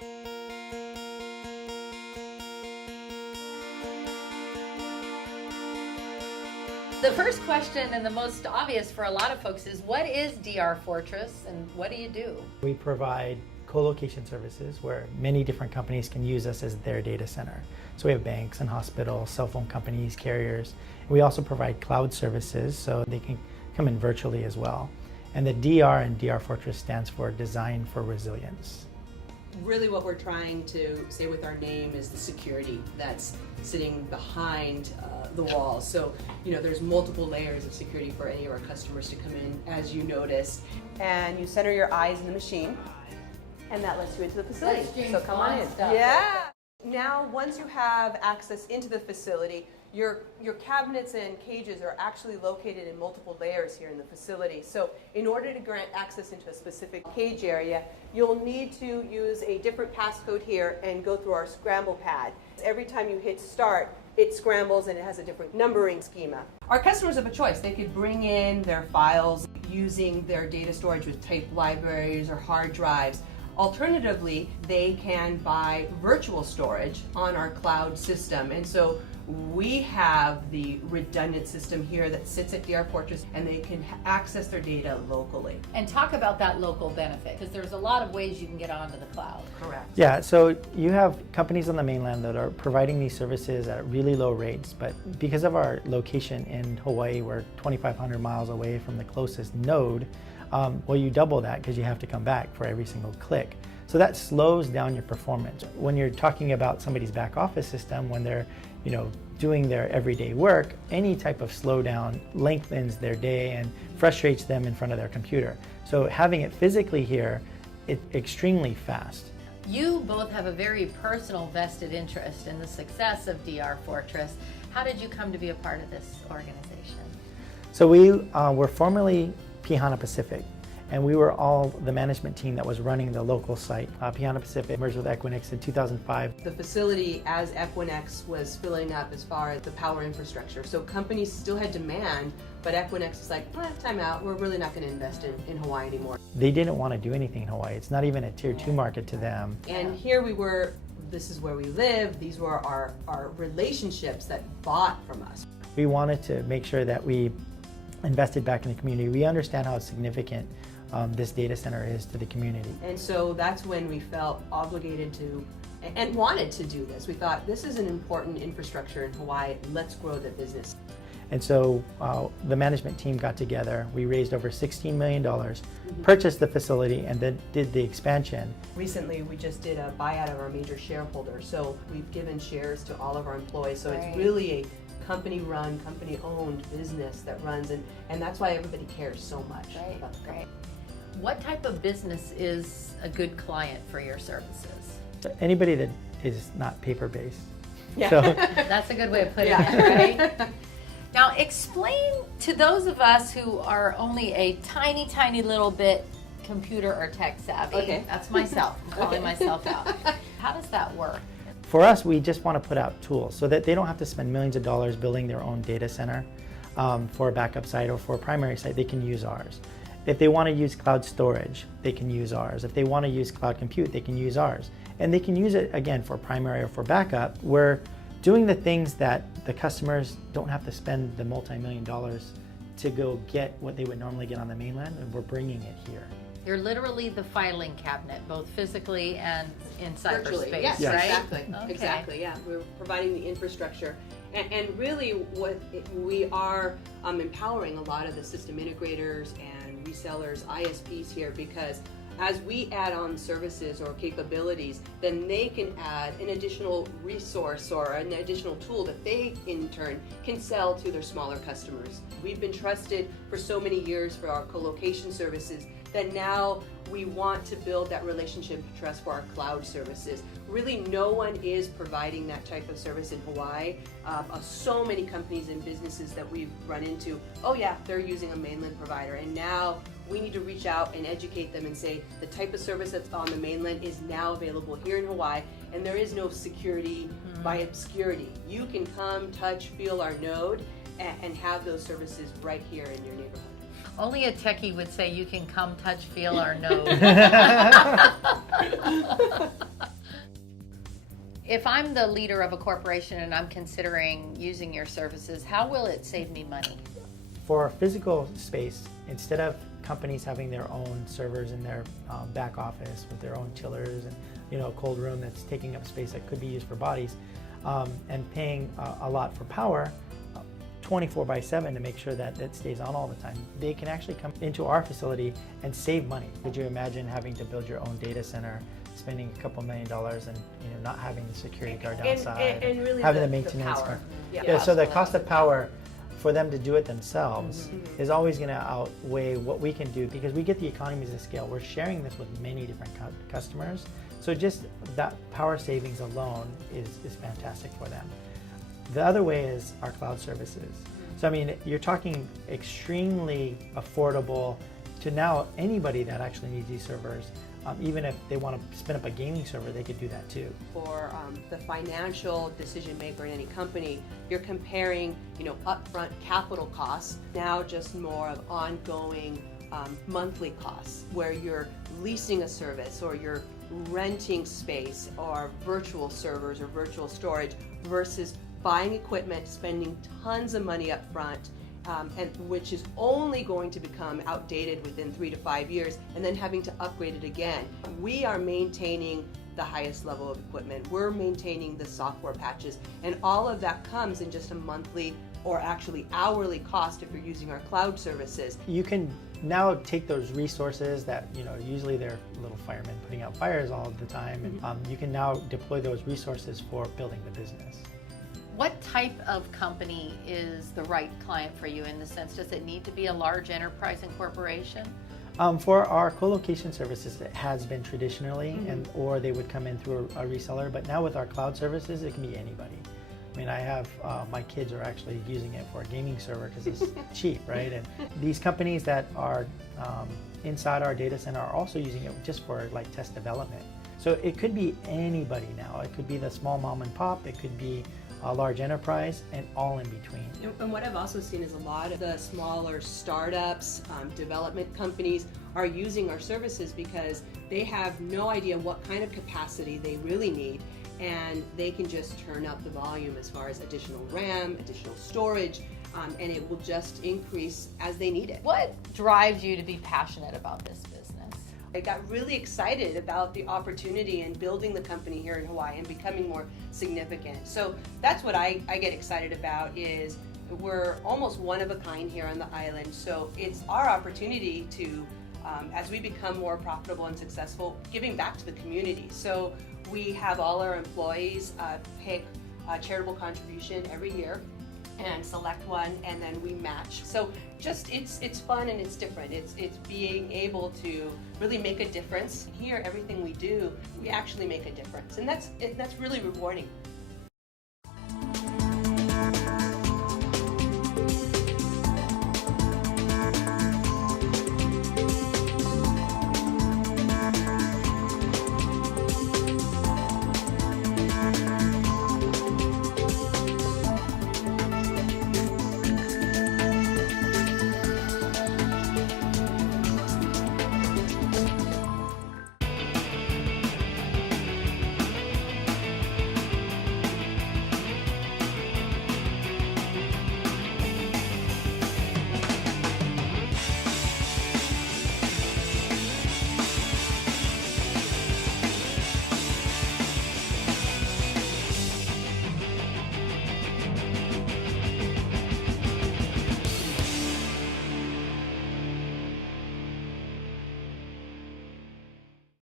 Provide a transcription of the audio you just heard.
The first question, and the most obvious for a lot of folks, is what is DRFortress and what do you do? We provide co-location services where many different companies can use us as their data center. So we have banks and hospitals, cell phone companies, carriers. We also provide cloud services so they can come in virtually as well. And the DR in DRFortress stands for Design for Resilience. Really what we're trying to say with our name is the security that's sitting behind the walls. So, there's multiple layers of security for any of our customers to come in, as you noticed. And you center your eyes in the machine, and that lets you into the facility. So come on in. Yeah. Now, once you have access into the facility, your cabinets and cages are actually located in multiple layers here in the facility. So in order to grant access into a specific cage area, you'll need to use a different passcode here and go through our scramble pad. Every time you hit start, it scrambles and it has a different numbering schema. Our customers have a choice. They could bring in their files using their data storage with tape libraries or hard drives. Alternatively, they can buy virtual storage on our cloud system. And so we have the redundant system here that sits at DRFortress, and they can access their data locally. And talk about that local benefit, because there's a lot of ways you can get onto the cloud. Correct. Yeah, so you have companies on the mainland that are providing these services at really low rates, but because of our location in Hawaii, we're 2,500 miles away from the closest node, well, you double that because you have to come back for every single click. So that slows down your performance. When you're talking about somebody's back office system, when they're doing their everyday work, any type of slowdown lengthens their day and frustrates them in front of their computer. So having it physically here, it's extremely fast. You both have a very personal vested interest in the success of DRFortress. How did you come to be a part of this organization? So we were formerly Pihana Pacific, and we were all the management team that was running the local site. Pihana Pacific merged with Equinix in 2005. The facility, as Equinix was filling up as far as the power infrastructure, so companies still had demand, but Equinix is like, time out, we're really not going to invest in Hawaii anymore. They didn't want to do anything in Hawaii. It's not even a tier 2 market to them. And here we were, this is where we live, these were our relationships that bought from us. We wanted to make sure that we invested back in the community. We understand how significant this data center is to the community. And so that's when we felt obligated to and wanted to do this. We thought this is an important infrastructure in Hawaii, let's grow the business. And so the management team got together, we raised over $16 million, purchased the facility, and then did the expansion. Recently we just did a buyout of our major shareholder, so we've given shares to all of our employees, so It's really a company-run, company-owned business that runs, and that's why everybody cares so much about the company. What type of business is a good client for your services? So anybody that is not paper-based. Yeah. So, that's a good way of putting it, right? Now explain to those of us who are only a tiny, tiny little bit computer or tech savvy. Okay. That's myself. I'm calling myself out. How does that work? For us, we just want to put out tools so that they don't have to spend millions of dollars building their own data center for a backup site or for a primary site. They can use ours. If they want to use cloud storage, they can use ours. If they want to use cloud compute, they can use ours. And they can use it, again, for primary or for backup. We're doing the things that the customers don't have to spend the multi-million dollars to go get what they would normally get on the mainland, and we're bringing it here. You're literally the filing cabinet, both physically and in Virtually, cyberspace, yes, right? Exactly, Okay. exactly, yeah. We're providing the infrastructure. And really we are empowering a lot of the system integrators and resellers, ISPs here, because as we add on services or capabilities, then they can add an additional resource or an additional tool that they in turn can sell to their smaller customers. We've been trusted for so many years for our co-location services that now we want to build that relationship of trust for our cloud services. Really, no one is providing that type of service in Hawaii. So many companies and businesses that we've run into, oh yeah, they're using a mainland provider, and now we need to reach out and educate them and say the type of service that's on the mainland is now available here in Hawaii, and there is no security by obscurity. You can come, touch, feel our node, and have those services right here in your neighborhood. Only a techie would say you can come, touch, feel our node. If I'm the leader of a corporation and I'm considering using your services, how will it save me money? For physical space, instead of companies having their own servers in their back office with their own chillers and a cold room that's taking up space that could be used for bodies, and paying a lot for power, 24/7 to make sure that it stays on all the time, they can actually come into our facility and save money. Could you imagine having to build your own data center, spending a couple $1 million and not having the security guard outside, and really having the the maintenance? power. Yeah, so the cost of power for them to do it themselves is always going to outweigh what we can do, because we get the economies of scale. We're sharing this with many different customers, so just that power savings alone is fantastic for them. The other way is our cloud services. So I mean, you're talking extremely affordable to now anybody that actually needs these servers. Even if they want to spin up a gaming server, they could do that too. For the financial decision maker in any company, you're comparing, upfront capital costs, now just more of ongoing monthly costs, where you're leasing a service or you're renting space or virtual servers or virtual storage versus buying equipment, spending tons of money up front, and which is only going to become outdated within 3 to 5 years, and then having to upgrade it again. We are maintaining the highest level of equipment. We're maintaining the software patches, and all of that comes in just a monthly or actually hourly cost if you're using our cloud services. You can now take those resources that, usually they're little firemen putting out fires all the time, and you can now deploy those resources for building the business. What type of company is the right client for you, in the sense, does it need to be a large enterprise and corporation? For our co-location services, it has been traditionally, or they would come in through a reseller, but now with our cloud services, it can be anybody. I mean, I have, my kids are actually using it for a gaming server because it's cheap, right? And these companies that are inside our data center are also using it just for like test development. So it could be anybody now. It could be the small mom and pop, it could be a large enterprise, and all in between. And what I've also seen is a lot of the smaller startups, development companies are using our services because they have no idea what kind of capacity they really need, and they can just turn up the volume as far as additional RAM, additional storage, and it will just increase as they need it. What drives you to be passionate about this business? I got really excited about the opportunity in building the company here in Hawaii and becoming more significant. So that's what I get excited about, is we're almost one of a kind here on the island. So it's our opportunity to, as we become more profitable and successful, giving back to the community. So we have all our employees pick a charitable contribution every year and select one, and then we match. So just it's fun and it's different. It's being able to really make a difference. Here, everything we do, we actually make a difference, and that's really rewarding.